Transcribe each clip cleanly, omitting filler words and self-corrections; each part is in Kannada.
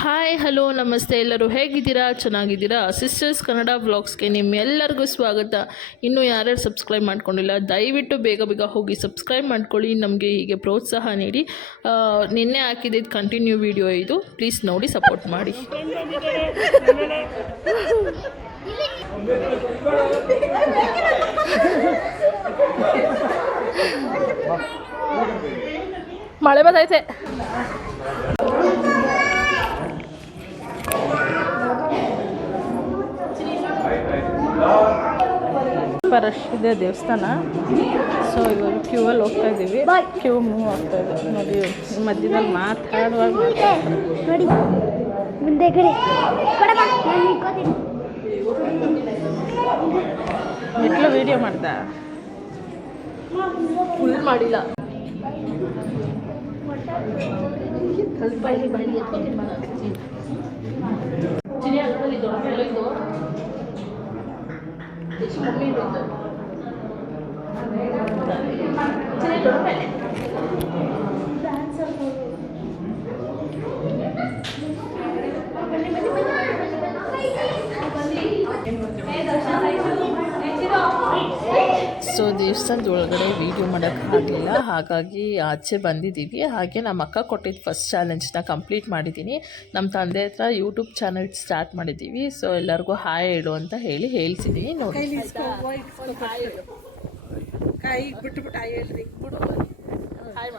ಹಾಯ್ ಹಲೋ ನಮಸ್ತೆ, ಎಲ್ಲರೂ ಹೇಗಿದ್ದೀರಾ? ಚೆನ್ನಾಗಿದ್ದೀರಾ? ಸಿಸ್ಟರ್ಸ್ ಕನ್ನಡ ವ್ಲಾಗ್ಸ್ಗೆ ನಿಮ್ಮೆಲ್ಲರಿಗೂ ಸ್ವಾಗತ. ಇನ್ನೂ ಯಾರ್ಯಾರು ಸಬ್ಸ್ಕ್ರೈಬ್ ಮಾಡ್ಕೊಂಡಿಲ್ಲ ದಯವಿಟ್ಟು ಬೇಗ ಬೇಗ ಹೋಗಿ ಸಬ್ಸ್ಕ್ರೈಬ್ ಮಾಡ್ಕೊಳ್ಳಿ. ನಮಗೆ ಹೀಗೆ ಪ್ರೋತ್ಸಾಹ ನೀಡಿ. ನಿನ್ನೆ ಹಾಕಿದ್ದು ಕಂಟಿನ್ಯೂ ವಿಡಿಯೋ ಇದು, ಪ್ಲೀಸ್ ನೋಡಿ ಸಪೋರ್ಟ್ ಮಾಡಿ. ಮಳೆ ಬಂದೈತೆ. ರಶ್ ಇದೆ ದೇವಸ್ಥಾನ. ಸೊ ಇವಾಗ ಕ್ಯೂ ಅಲ್ಲಿ ಹೋಗ್ತಾ ಇದ್ದೀವಿ. ಕ್ಯೂ ಮೂವ್ ಆಗ್ತಾ ಇದೆ ನೋಡಿ. ಮಧ್ಯದಲ್ಲಿ ಮಾತಾಡುವಾಗ ನೋಡಿ ಮುಂದೆ ಕಡೆ ಮೆಟ್ಲು ವಿಡಿಯೋ ಮಾಡ್ದ ಫುಲ್ ಮಾಡಿಲ್ಲ. ಸ್ವಲ್ಪ ಇಲ್ಲಿ ಬಳ್ಳಿ ಎತ್ಕೊಂಡು ಚಿನಿ ಅದರಲ್ಲಿ ದೊಡ್ಡ ಬೆಲೆ ಇದು ಎಷ್ಟು ಮಮ್ಮಿ ಇರುತ್ತೆ ಚಿನಿ ದೊಡ್ಡ ಬೆಲೆ ಸೊ ದೇವಸ್ಥಾನದ ಒಳಗಡೆ ವೀಡಿಯೋ ಮಾಡೋಕ್ಕಾಗಲಿಲ್ಲ, ಹಾಗಾಗಿ ಆಚೆ ಬಂದಿದ್ದೀವಿ. ಹಾಗೆ ನಮ್ಮ ಅಕ್ಕ ಕೊಟ್ಟಿದ್ದು ಫಸ್ಟ್ ಚಾಲೆಂಜ್ನ ಕಂಪ್ಲೀಟ್ ಮಾಡಿದ್ದೀನಿ. ನಮ್ಮ ತಂದೆ ಹತ್ರ ಯೂಟ್ಯೂಬ್ ಚಾನಲ್ ಸ್ಟಾರ್ಟ್ ಮಾಡಿದ್ದೀವಿ. ಸೊ ಎಲ್ಲರಿಗೂ ಹಾಯ್ ಹೇಳು ಅಂತ ಹೇಳ್ಸಿದ್ದೀನಿ ನೋಡಿ. ಕಾಯಿ ಬಿಟ್ಟು ಹಾಯ್ ಹೇಳ್ರಿ. ಹಾಯ್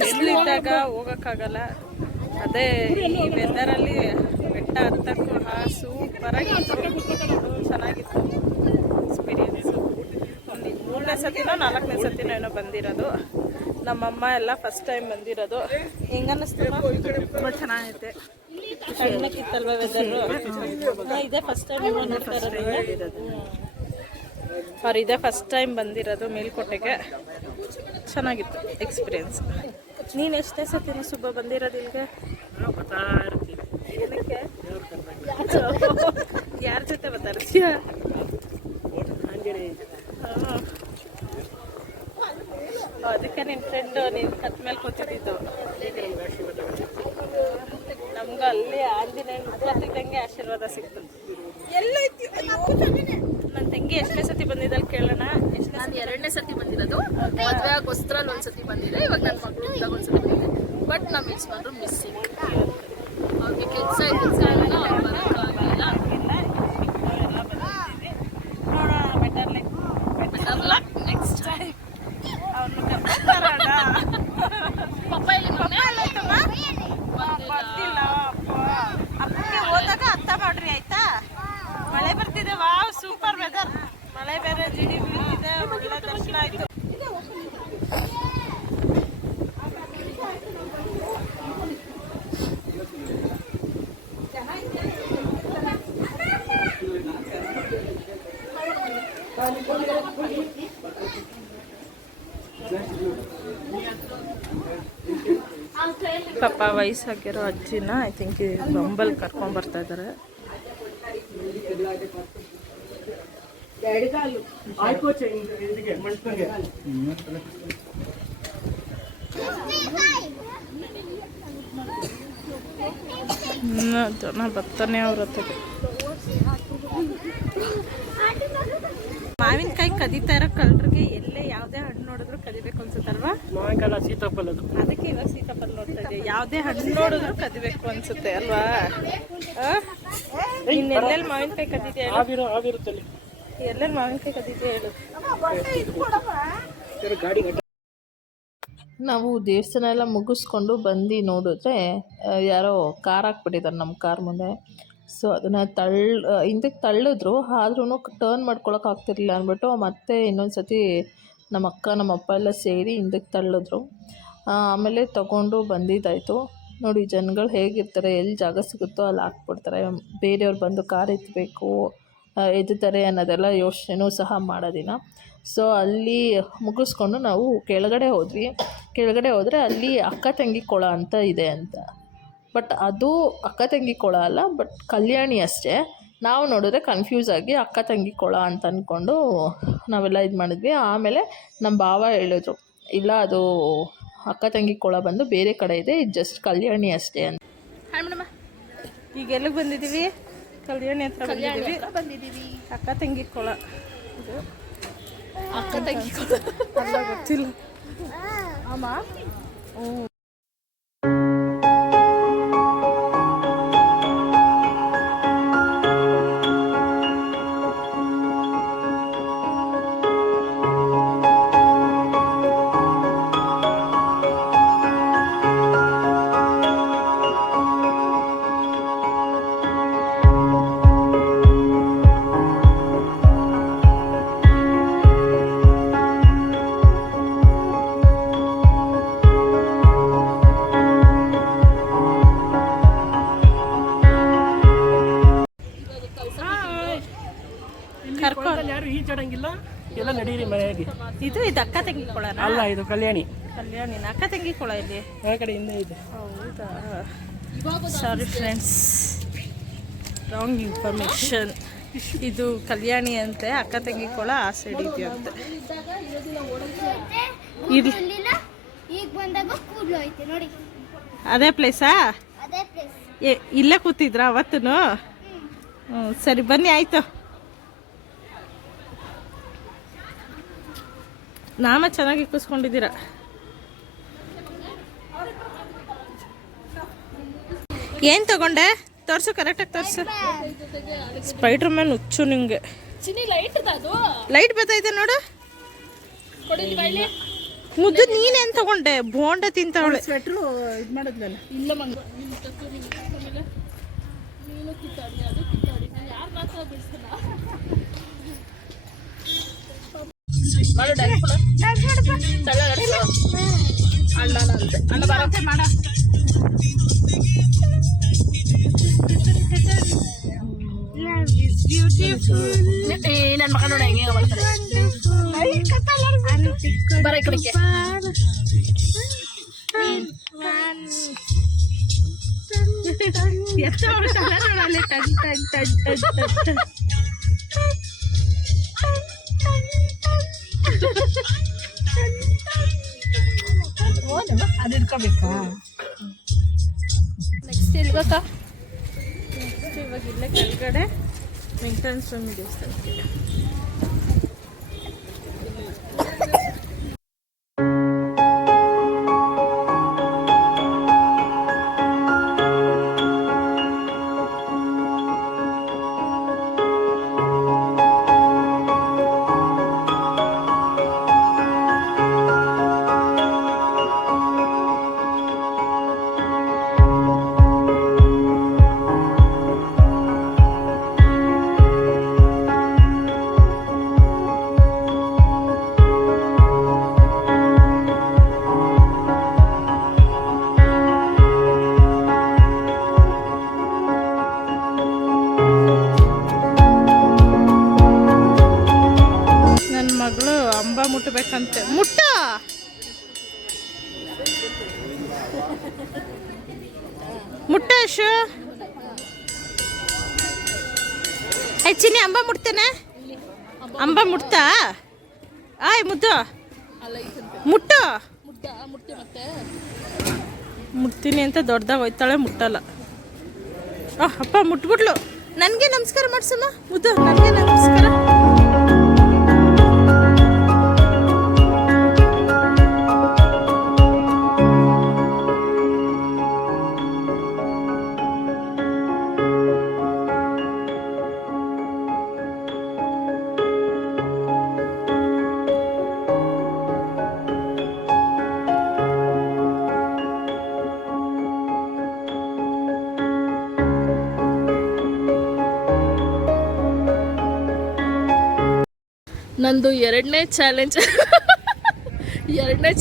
ಬಿಸಿಲಿದ್ದಾಗ ಹೋಗೋಕ್ಕಾಗಲ್ಲ. ಅದೇ ಈ ವೆದರಲ್ಲಿ ಬೆಟ್ಟ ಹತ್ತಕ್ಕೂ ಸೂಪರಾಗಿತ್ತು, ಚೆನ್ನಾಗಿತ್ತು ಎಕ್ಸ್ಪೀರಿಯನ್ಸು. ಒಂದು 3ನೇ ಸತಿನೋ 4ನೇ ಸತಿನೋ ಏನೋ ಬಂದಿರೋದು. ನಮ್ಮಮ್ಮ ಎಲ್ಲ ಫಸ್ಟ್ ಟೈಮ್ ಬಂದಿರೋದು. ಹೆಂಗೆ ಅನ್ನಿಸ್ತು? ತುಂಬ ಚೆನ್ನಾಗೈತೆ. ಸಣ್ಣಕ್ಕಿತ್ತಲ್ವ ವೆದರು. ಇದೇ ಫಸ್ಟ್ ಟೈಮ್ ನೋಡ್ತಾ ಇರೋದು. ಅವ್ರು ಇದೇ ಫಸ್ಟ್ ಟೈಮ್ ಬಂದಿರೋದು ಮೇಲ್ಕೋಟೆಗೆ. ಚೆನ್ನಾಗಿತ್ತು ಎಕ್ಸ್ಪೀರಿಯನ್ಸ್. ನೀನು ಎಷ್ಟೇ ಸತಿನೂ ಸುಬ್ಬ ಬಂದಿರೋದು ಇಲ್ಲಿಗೆ? ಏನಕ್ಕೆ? ಯಾರ ಜೊತೆ ಬರ್ತಾ ಇರ್ತೀಯ? ಅದಕ್ಕೆ ನಿನ್ನ ಫ್ರೆಂಡು ನೀನು ಕತ್ ಮೇಲೆ ಕೂತಿದ್ದು. ನಮ್ಗೆ ಅಲ್ಲಿ ಆಂಜನೇಯನ ಕೂತಿದ್ದಂಗೆ ಆಶೀರ್ವಾದ ಸಿಕ್ತು. ಎಲ್ಲೈತಿ ನನ್ನ ತಂಗಿ ಎಷ್ಟನೇ ಸತಿ ಬಂದಿದ್ದಲ್ಲಿ ಕೇಳೋಣ. ನಾನು 2ನೇ ಸತಿ ಬಂದಿರೋದು. ಮದುವೆ ಆಗೋಸ್ಕರಲ್ಲಿ ಒಂದು ಸತಿ ಬಂದಿದೆ, ಇವಾಗ ನನ್ನ ಮಕ್ಕಳು ಇದ್ದಾಗ ಒಂದು ಸತಿ ಬಂದಿದೆ. ಬಟ್ ನಮ್ಮ ಯಜಮಾನ್ರು ಮಿಸ್ಸಿಂಗ್, ಅವ್ರಿಗೆ ಕೆಲಸ ಎಲ್ಲ ಅವ್ರು ಬರೋಕ್ಕಾಗಿಲ್ಲ. ಎಲ್ಲ ಬಂದಿದ್ದೀವಿ, ನೋಡೋಣ ಬೆಟರ್ ಲಕ್ ನೆಕ್ಸ್ಟ್ ಟೈಮ್. ಅವ್ರನ್ನ ಕರ್ಕೊಂಡ್ಬರೋಣ. ಪಪ್ಪ ಇಲ್ಲಿ ಬರ್ತಿಲ್ಲ ಅಪ್ಪಗೆ ಹೋದಾಗ ಅರ್ಥ ಮಾಡ್ರಿ ಆಯ್ತಾ. ಮಳೆ ಬರ್ತಿದೆ, ವಾವ್ ಸೂಪರ್ ವೆದರ್. ಮಳೆ ಬೇರೆ ಜಿಡಿ ಬೀಳ್ತಿದೆ, ಒಳ್ಳೆ ದರ್ಶನ ಆಯ್ತು. ಪಾಪ ವಯಸ್ಸಾಗಿರೋ ಅಜ್ಜಿನ ಐ ಥಿಂಕ್ ಬಂಬಲ್ ಕರ್ಕೊಂಡ್ ಬರ್ತಾ ಇದ್ದಾರೆ. ಜನ ಬರ್ತಾನೆ ಅವ್ರ ಹತ್ತಿಗೆ. ಮಾವಿನಕಾಯಿ ಕದೀತಾ ಇರೋ ಕಳ್ಳರಿಗೆ ಎಲ್ಲೇ ಯಾವುದೇ ಹಣ್ಣು ನೋಡಿದ್ರು ಕದಿಬೇಕು ಅನ್ಸುತ್ತಲ್ವಾ? ಸೀತಾಫಲದು. ಅದಕ್ಕೆ ಇವಾಗ ಸೀತಾಫಲ ನೋಡ್ತಾ ಇದ್ದೀವಿ. ಯಾವುದೇ ಹಣ್ಣು ನೋಡಿದ್ರು ಕದಿಬೇಕು ಅನ್ಸುತ್ತೆ ಅಲ್ವಾ? ಇನ್ನೆಲ್ಲೆಲ್ಲಿ ಮಾವಿನಕಾಯಿ ಕದಿದ್ಯಾ ಹೇಳು? ಎಲ್ಲೆಲ್ಲಿ ಮಾವಿನಕಾಯಿ ಕದಿದ್ಯಾ ಹೇಳು? ನಾವು ದೇವಸ್ಥಾನ ಎಲ್ಲ ಮುಗಿಸ್ಕೊಂಡು ಬಂದು ನೋಡಿದ್ರೆ ಯಾರೋ ಕಾರ್ ಹಾಕ್ಬಿಟ್ಟಿದ್ದಾರೆ ನಮ್ಮ ಕಾರ್ ಮುಂದೆ. ಸೊ ಅದನ್ನು ಹಿಂದಕ್ಕೆ ತಳ್ಳಿದ್ರು, ಆದ್ರೂ ಟರ್ನ್ ಮಾಡ್ಕೊಳಕ್ಕೆ ಆಗ್ತಿರ್ಲಿಲ್ಲ ಅಂದ್ಬಿಟ್ಟು ಮತ್ತೆ ಇನ್ನೊಂದು ಸತಿ ನಮ್ಮ ಅಕ್ಕ ನಮ್ಮ ಅಪ್ಪ ಎಲ್ಲ ಸೇರಿ ಹಿಂದಕ್ಕೆ ತಳ್ಳಿದ್ರು. ಆಮೇಲೆ ತೊಗೊಂಡು ಬಂದಿದ್ದಾಯಿತು. ನೋಡಿ ಜನಗಳು ಹೇಗಿರ್ತಾರೆ, ಎಲ್ಲಿ ಜಾಗ ಸಿಗುತ್ತೋ ಅಲ್ಲಿ ಹಾಕ್ಬಿಡ್ತಾರೆ. ಬೇರೆಯವ್ರು ಬಂದು ಕಾರ್ ಎತ್ತಬೇಕು ಎದ್ದುತ್ತಾರೆ ಅನ್ನೋದೆಲ್ಲ ಯೋಚನೆನೂ ಸಹ ಮಾಡೋದಿಲ್ಲ. ಸೊ ಅಲ್ಲಿ ಮುಗಿಸ್ಕೊಂಡು ನಾವು ಕೆಳಗಡೆ ಹೋದ್ವಿ. ಕೆಳಗಡೆ ಹೋದರೆ ಅಲ್ಲಿ ಅಕ್ಕ ತಂಗಿ ಕೊಳ ಅಂತ ಇದೆ ಅಂತ. ಬಟ್ ಅದು ಅಕ್ಕ ತಂಗಿ ಕೊಳ ಅಲ್ಲ, ಬಟ್ ಕಲ್ಯಾಣಿ ಅಷ್ಟೇ. ನಾವು ನೋಡಿದ್ರೆ ಕನ್ಫ್ಯೂಸ್ ಆಗಿ ಅಕ್ಕ ತಂಗಿ ಕೊಳ ಅಂತ ಅಂದ್ಕೊಂಡು ನಾವೆಲ್ಲ ಇದು ಮಾಡಿದ್ವಿ. ಆಮೇಲೆ ನಮ್ಮ ಭಾವ ಹೇಳಿದ್ರು, ಇಲ್ಲ ಅದು ಅಕ್ಕ ತಂಗಿ ಕೊಳ ಬಂದು ಬೇರೆ ಕಡೆ ಇದೆ, ಇದು ಜಸ್ಟ್ ಕಲ್ಯಾಣಿ ಅಷ್ಟೇ ಅಂತ. ಹಾಯ್ ಮೇಡಮ್ಮ, ಈಗ ಎಲ್ಲಿಗೆ ಬಂದಿದ್ದೀವಿ? ಕಲ್ಯಾಣಿ ಹತ್ರ ಬಂದಿದ್ದೀವಿ. ಅಕ್ಕ ತಂಗಿ ಕೊಳ ಇದು. ಅಕ್ಕ ತಂಗಿ ಕೊಳ ಅಲ್ಲ, ಗೊತ್ತಿಲ್ಲ. ಅಮ್ಮ ಯಾರು ಈಜಾಡಂಗಿಲ್ಲ, ಎಲ್ಲ ನಡೀರಿ ಮನೆಯಾಗಿ. ಇದು ಅಕ್ಕ ತಂಗಿ ಕೊಳ ಅಲ್ಲ, ಇದು ಕಲ್ಯಾಣಿ. ಕಲ್ಯಾಣಿನ ಅಕ್ಕ ತಂಗಿ ಕೊಳ ಇಲ್ಲಿ ಆ ಕಡೆ ಹಿಂದೆ ಇದೆ. ಹೌದಾ? Sorry friends, wrong information. ಇದು ಕಲ್ಯಾಣಿ ಅಂತೆ, ಅಕ್ಕ ತಂಗಿ ಕೊಳ ಆ ಸೈಡ್ ಇದೆಯಂತೆ. ಈಗ ಬಂದಾಗ ಕೂದಲು ಐತೆ ನೋಡಿ. ಅದೇ ಪ್ಲೇಸಾ? ಅದೇ ಪ್ಲೇಸ್. ಇಲ್ಲೇ ಕೂತಿದ್ರಾ ಅವತ್ತು? ಸರಿ ಬನ್ನಿ ಆಯ್ತು. ನಾಮ ಚೆನ್ನಾಗಿ ಕೂಸ್ಕೊಂಡಿದ್ದೀರ. ಏನು ತಗೊಂಡೆ? ತೋರಿಸು, ಕರೆಕ್ಟಾಗಿ ತೋರಿಸು. ಸ್ಪೈಡರ್ ಮ್ಯಾನ್ ಹುಚ್ಚು ನಿಂಗೆ. ಲೈಟ್ ಬರ್ತೈತೆ ನೋಡು. ಮುದ್ದು ನೀನೇನು ತಗೊಂಡೆ? ಬೋಂಡ ತಿಂತವಳೆ. ಸ್ವೆಟ್ರು ಇದು ಮಾಡಿದ್ಲಲ್ಲ. ಇಲ್ಲ ಮಂಗ ನೀನು ಕಿತ್ತಾಡಿ, ಅದು ಕಿತ್ತಾಡಿ, ಯಾರು ಮಾತ್ರ ಬಿಡಿಸಲ್ಲ. ಮಾಡು ಅಣ್ಣ ಅಂತೆ, ಅಣ್ಣ ಬರತ್ತೆ ಮಾಡ. ನನ್ನ ಮಗ ನೋಡಿ ಹೆಂಗೆ ಮಾಡ್ತಾರೆ. ಬರ ಈ ಕಡೆಗೆ. ಅದು ಇಟ್ಕೋಬೇಕಾ? ನೆಕ್ಸ್ಟ್ ಎಲ್ಗಕ್ಕ? ನೆಕ್ಸ್ಟ್ ಇವಾಗ ಇಲ್ಲೇ ಕೆಳಗಡೆ ವೆಂಕಟೇಶ್ವರ ಸ್ವಾಮಿ ದೇವಸ್ಥಾನಕ್ಕೆ. ಮಗಳು ಅಂಬ ಮುಟ್ಟಬೇಕಂತೆ. ಮುಟ್ಟ ಮುಟ್ಟೇಶು ಹೆಚ್ಚಿನಿ ಅಂಬ ಮುಟ್ತೇನೆ. ಅಂಬ ಮುಟ್ತಾ? ಆಯ್ ಮುದ್ದು ಮುಟ್ಟು. ಮುಟ್ತೀನಿ ಅಂತ ದೊಡ್ಡದಾಗ ಹೋಯ್ತಾಳೆ, ಮುಟ್ಟಲ್ಲ. ಅಪ್ಪ ಮುಟ್ಬಿಟ್ಲು. ನನಗೆ ನಮಸ್ಕಾರ ಮಾಡ್ಸಮ್ಮ ಮುದ್ದು, ನನಗೆ ನಮಸ್ಕಾರ. ನಂದು ಎರಡನೇ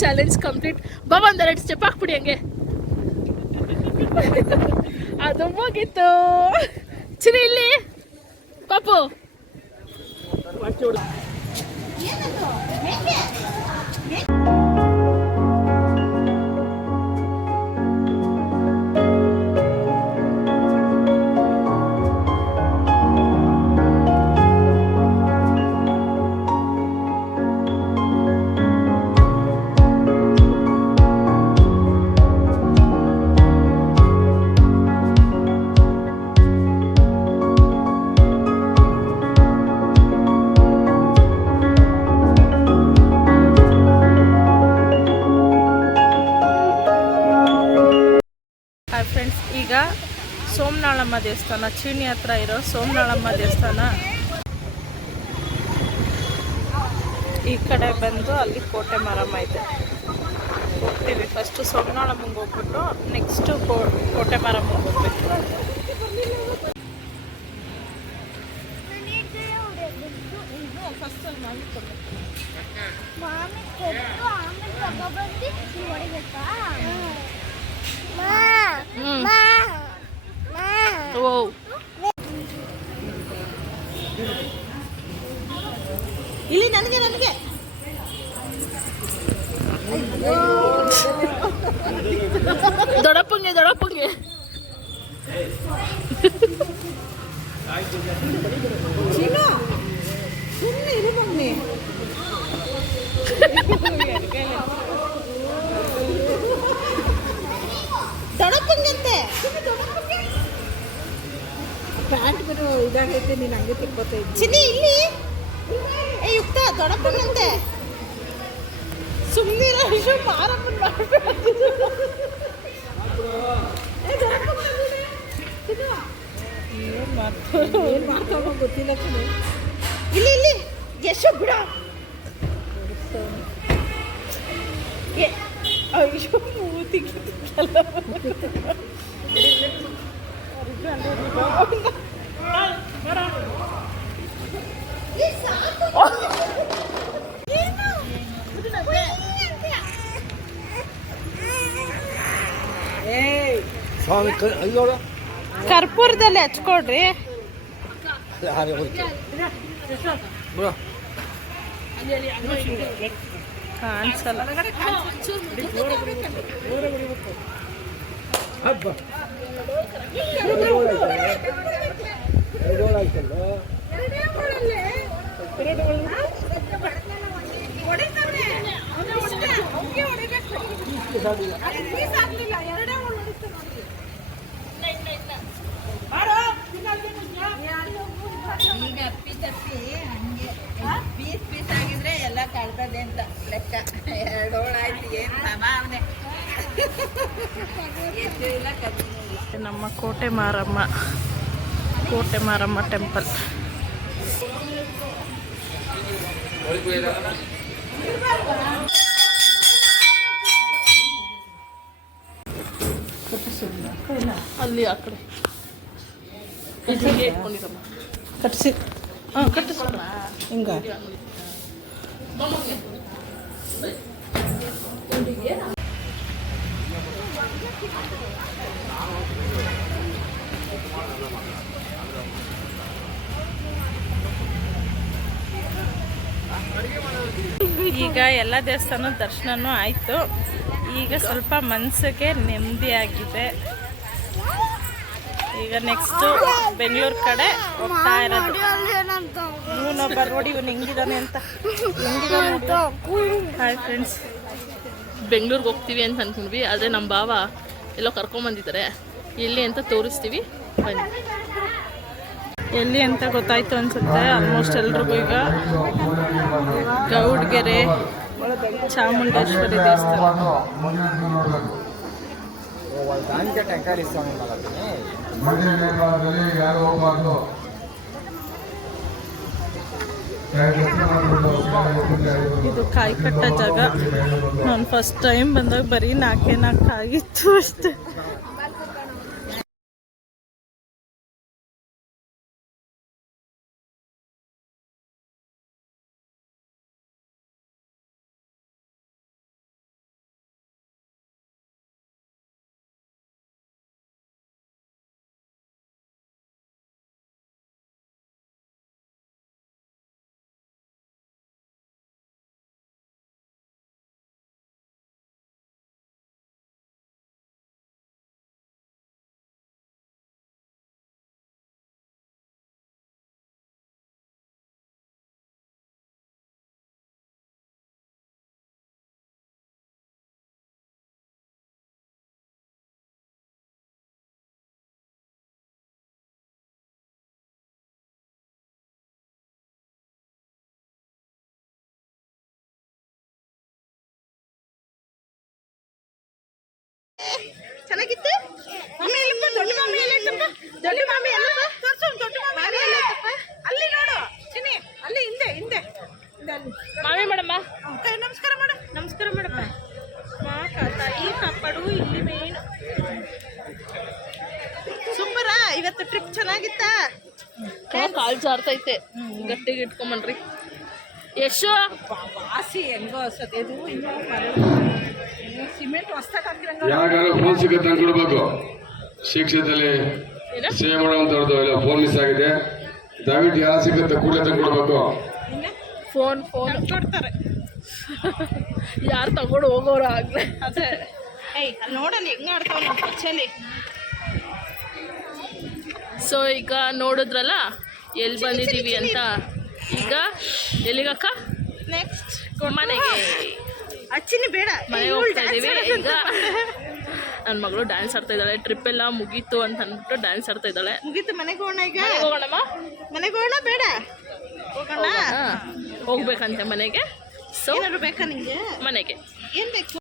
ಚಾಲೆಂಜ್ ಕಂಪ್ಲೀಟ್. ಬಾಬಾ ಒಂದೆರಡು ಸ್ಟೆಪ್ ಹಾಕ್ಬಿಡಿ ಹಂಗೆ. ಅದು ಮುಗೀತು. ಚಿರಿ ಇಲ್ಲಿ ಪಾಪು. ಫ್ರೆಂಡ್ಸ್, ಈಗ ಸೋಮನಾಳಮ್ಮ ದೇವಸ್ಥಾನ, ಚೀನಿ ಹತ್ರ ಇರೋ ಸೋಮನಾಳಮ್ಮ ದೇವಸ್ಥಾನ. ಈ ಕಡೆ ಬಂದು ಅಲ್ಲಿ ಕೋಟೆ ಮಾರಮ್ಮ ಇದೆ, ಹೋಗ್ತೀವಿ. ಫಸ್ಟು ಸೋಮನಾಳಮ್ಮಂಗೆ ಹೋಗ್ಬಿಟ್ಟು ನೆಕ್ಸ್ಟು ಕೋಟೆ ಮಾರಮ್ಮಂಗೆ ಹೋಗ್ಬೇಕು. ಇಲ್ಲಿ ನನಗೆ ದೊಡ್ಡಪ್ಪಂಗೆ ಸುಮ್ಮನೆ ಇರು ಮಮ್ಮಿ. ದೊಡ್ಡಪ್ಪಂಗಂತೆ ಪ್ಯಾಂಟ್ ಬರೋ ಇದಾಗೈತೆ, ನೀನು ಹಂಗೆ ತಿಕ್ಕೋತೈತಿ. ಚಿನ್ನಿ ಇಲ್ಲಿ ಯುಕ್ತ ದೊಡ್ಡಪ್ಪಂಗಂತೆ. ಸುಮ್ಮನಿರೋ ಮಾರಪ್ಪನ ಏನು ಮಾಡ್ತಾವ ಗೊತ್ತಿಲ್ಲ. ಇಲ್ಲಿ ಎಷ್ಟು ಬಿಡ. ಅಯ್ಯೋ ಮೂತಿಗೆ ಕರ್ಪೂರದಲ್ಲಿ ಹಚ್ಕೊಡ್ರಿ. ಕಾಣಿಸಲ್ಲ. ಇದಾಗಿಲ್ಲ. ಈಗ ಅಪ್ಪಿ ತಪ್ಪಿ ಹಂಗೆ ಪೀಸ್ ಆಗಿದ್ರೆ ಎಲ್ಲ ಕಳ್ತದೆ ಅಂತ ಲೆಕ್ಕ. 2 ಹೋಳಾಯ್ತು ಏನು ಸಮಾವನೆ ಎಷ್ಟು ಇಲ್ಲ ಕಮ್ಮಿ ಇಲ್ಲ. ನಮ್ಮ ಕೋಟೆ ಮಾರಮ್ಮ ಟೆಂಪಲ್. ಅಲ್ಲಿ ಆ ಕಡೆ ಹಿಂಗೆ ಇಟ್ಕೊಂಡಿರಮ್ಮ. ಕಟ್ಸಿ ಕಟ್ಟಿಸ್ಕೊಂಡ ಹಿಂಗ ಈಗ ಎಲ್ಲ ದೇವಸ್ಥಾನ ದರ್ಶನನೂ ಆಯಿತು. ಈಗ ಸ್ವಲ್ಪ ಮನಸ್ಸಿಗೆ ನೆಮ್ಮದಿ ಆಗಿದೆ. ಈಗ ನೆಕ್ಸ್ಟು ಬೆಂಗಳೂರು ಕಡೆ ಹೋಗ್ತಾ ಇರೋದು. ಇವನೊಬ್ಬ ನೋಡಿ ಇವನು ಹೆಂಗಿದ್ದಾನೆ ಅಂತ. ಹಾಯ್ ಫ್ರೆಂಡ್ಸ್, ಬೆಂಗಳೂರಿಗೆ ಹೋಗ್ತೀವಿ ಅಂತ ಅಂದ್ಕೊಂಡ್ವಿ, ಆದರೆ ನಮ್ಮ ಭಾವ ಎಲ್ಲೋ ಕರ್ಕೊಂಬಂದಿದ್ದಾರೆ. ಎಲ್ಲಿ ಅಂತ ತೋರಿಸ್ತೀವಿ ಬನ್ನಿ. ಎಲ್ಲಿ ಅಂತ ಗೊತ್ತಾಯ್ತು ಅನ್ಸುತ್ತೆ ಆಲ್ಮೋಸ್ಟ್ ಎಲ್ರಿಗೂ. ಈಗ ಗೌಡ್ಗೆರೆ ಚಾಮುಂಡೇಶ್ವರಿ ದೇವಸ್ಥಾನ. ಇದು ಕಾಯಿ ಕಟ್ಟ ಜಾಗ. ನಾನು ಫಸ್ಟ್ ಟೈಮ್ ಬಂದಾಗ ಬರೀ 4 ಆಗಿತ್ತು ಅಷ್ಟೇ. ಚೆನ್ನಾಗಿತ್ತು. ಮಮ್ಮಿ ಎಲ್ಲಪ್ಪ? ದೊಡ್ಡ ಮಮ್ಮಿ ಎಲ್ಲೈತಪ್ಪ? ದೊಡ್ಡ ಮಮ್ಮಿ ಎಲ್ಲಪ್ಪ? ತೋರ್ಸು. ದೊಡ್ಡ ಮಮ್ಮಿ ಎಲ್ಲೈತಪ್ಪ? ಅಲ್ಲಿ ನೋಡು ಚಿನ್ನಿ, ಅಲ್ಲಿ ಹಿಂದೆ ಮಾಮಿ ಮಾಡಮ್ಮ. ಕೈ ನಮಸ್ಕಾರ ಮಾಡಪ್ಪ. ತಾಯಿ ಕಾಪಾಡು. ಇಲ್ಲಿ ಮೇನು ಸೂಪರಾ. ಇವತ್ತು ಟ್ರಿಪ್ ಚೆನ್ನಾಗಿತ್ತಾ? ಕಾಲು ಜಾರ್ತೈತೆ, ಗಟ್ಟಿಗೆ ಇಟ್ಕೊಂಬನ್ರಿ. ಯಶು ವಾಸಿ ಹೆಂಗೋ ಸದೇದು ಇನ್ನೂ ಸಿಮೆಂಟ್ ಹೊಸ್ತಾಗ ಯಾರು ಫೋನ್ ಸಿಗುತ್ತೆ ಅನ್ಕೊಡ್ಬೇಕು. ಶಿಕ್ಷಣದಲ್ಲಿ ಸೇವೆ ಮಾಡುವಂಥವ್ರದ್ದು ಎಲ್ಲ ಫೋನ್ ಮಿಸ್ ಆಗಿದೆ. ದಯವಿಟ್ಟು ಯಾರು ಸಿಗುತ್ತೆ ಕೂಡಲೇ ತಂದ್ಕೊಡ್ಬೇಕು. ಫೋನ್ ಕೊಡ್ತಾರೆ. ಯಾರು ತಗೊಂಡು ಹೋಗೋರು ಆಗ್ಲೇ. ಅದೇ ಅಲ್ಲಿ ನೋಡಲ್ಲಿ ಹೆಂಗ ಆಡ್ತಾವ ನಮ್ಮ ಪಚ್ಚಲಿ. ಸೊ ಈಗ ನೋಡಿದ್ರಲ್ಲ ಎಲ್ಲಿ ಬಂದಿದ್ದೀವಿ ಅಂತ. ಈಗ ಎಲ್ಲಿಗಕ್ಕ? ನೆಕ್ಸ್ಟ್ ಮನೆಗೆ. ಅಚ್ಚಿನಿ ಬೇಡ, ಮನೆಗೆ ಹೋಗ್ತಾ ಇದ್ದೀವಿ. ಈಗ ನನ್ನ ಮಗಳು ಡ್ಯಾನ್ಸ್ ಆಡ್ತಾ ಇದ್ದಾಳೆ. ಟ್ರಿಪ್ ಎಲ್ಲ ಮುಗೀತು ಅಂತ ಅಂದ್ಬಿಟ್ಟು ಡ್ಯಾನ್ಸ್ ಆಡ್ತಾ ಇದ್ದಾಳೆ. ಮುಗೀತು. ಮನೆಗೆ ಹೋಗೋಣ. ಈಗ ಹೋಗೋಣಮ್ಮ. ಮನೆಗೆ ಹೋಗೋಣ ಬೇಡ? ಹೋಗೋಣ. ಹೋಗ್ಬೇಕಂತೆ ಮನೆಗೆ. ಸೊ ಏನಾದ್ರು ಬೇಕಾ ನಿಂಗೆ? ಮನೆಗೆ ಏನ್ ಬೇಕು?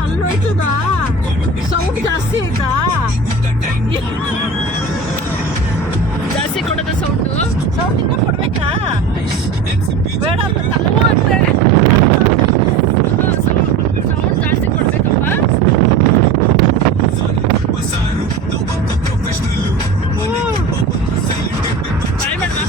ಅಲ್ಲೋಯ್ತದಾ? ಸೌಂಡ್ ಜಾಸ್ತಿ ಆಯ್ತಾ? ಜಾಸ್ತಿ ಕೊಡೋದ ಸೌಂಡು? ಸೌಂಡ್ ಇನ್ನೂ ಕೊಡ್ಬೇಕಾ? ಬೇಡ ಸೌಂಡ್ ಜಾಸ್ತಿ ಕೊಡ್ಬೇಕಪ್ಪ. ಬಾಯ್ ಮೇಡಮ.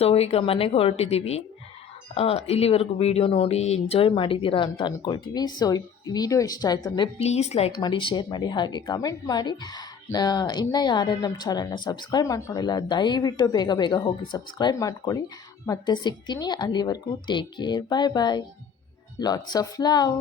ಸೊ ಈಗ ಮನೆಗೆ ಹೊರಟಿದ್ದೀವಿ. ಇಲ್ಲಿವರೆಗೂ ವಿಡಿಯೋ ನೋಡಿ ಎಂಜಾಯ್ ಮಾಡಿದ್ದೀರಾ ಅಂತ ಅಂದ್ಕೊಳ್ತೀವಿ. ಸೊ ವಿಡಿಯೋ ಇಷ್ಟ ಆಯಿತು ಅಂದರೆ ಪ್ಲೀಸ್ ಲೈಕ್ ಮಾಡಿ, ಶೇರ್ ಮಾಡಿ, ಹಾಗೆ ಕಮೆಂಟ್ ಮಾಡಿ. ಇನ್ನು ಯಾರ್ಯಾರು ನಮ್ಮ ಚಾನಲ್ನ ಸಬ್ಸ್ಕ್ರೈಬ್ ಮಾಡ್ಕೊಂಡಿಲ್ಲ ದಯವಿಟ್ಟು ಬೇಗ ಬೇಗ ಹೋಗಿ ಸಬ್ಸ್ಕ್ರೈಬ್ ಮಾಡ್ಕೊಳ್ಳಿ. ಮತ್ತೆ ಸಿಗ್ತೀನಿ. ಅಲ್ಲಿವರೆಗೂ take care, bye bye, lots of love.